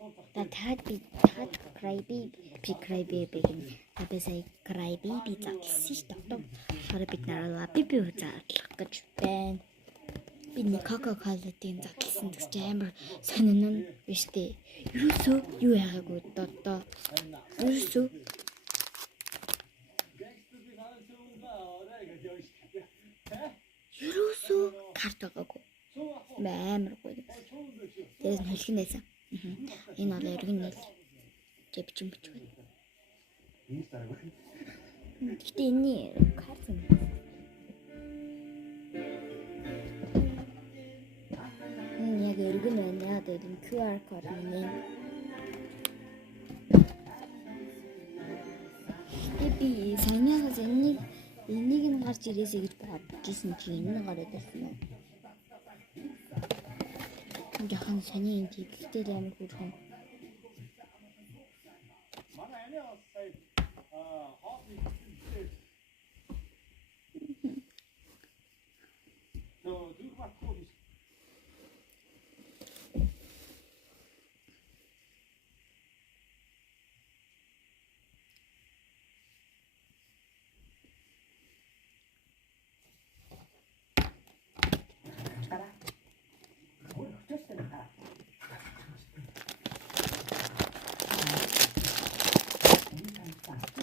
Таад Crybaby гэн табасай Crybaby задлсан ш тогтов. Хараа бид нараа биби задлах гэж байна. Би нэг Coca-Cola-ийн задлсан гэж амар сонирн нь биш үү? Юусоо юу яагаагүй доо. Юусоо карт байгаагүй. Амар гоё. Тэрээс нь хэлхэн байсан. Энэ бол оригинал. Жибчим бичвэ. Гэтэ энэ карт юм. Яг оригинал байна. Яг энэ QR код нэ. Би санийгаас энийг нь гарч ирээсэй гэж бодчихсон чи энэ гараад ирсэн юм. Яхан саний энэ тэлтэй амар хүрхэн.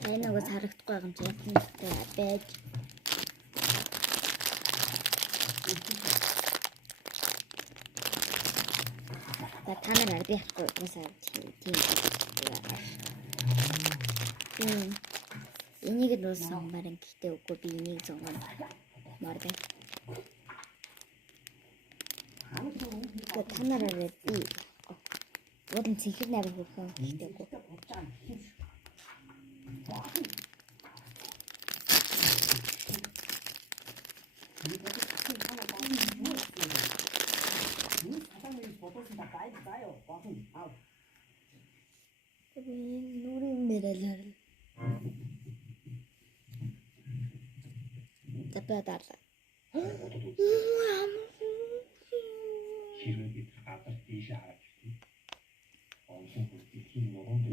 Энэ нэг харагдахгүй байгаа юм чи яхантай байж. Та нараар би хахгүй юмсаа тийм. Энийг нь уусан марин гэхдээ үгүй би энийг зонгоно. Мар байна. Та нараар би уудан цэнхэр нарыг хөрхөн гэхдээ үгүй. Нүрийн мэрэлэр. Тэпэдэр.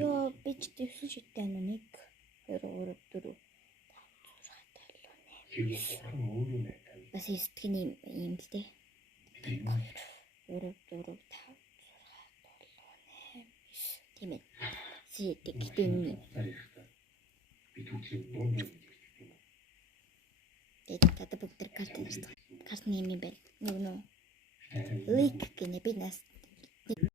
Ёо бич дэвсэн шигтэй нэг 2 3 4 бас сэтгэний юм л дээ. 2 4 5 6 7 8 тийм ээ. Сэтгэний. Тэд бүгд карт нэрсэн. Карт нэм юм байна. Нүг лик гэнэ би нас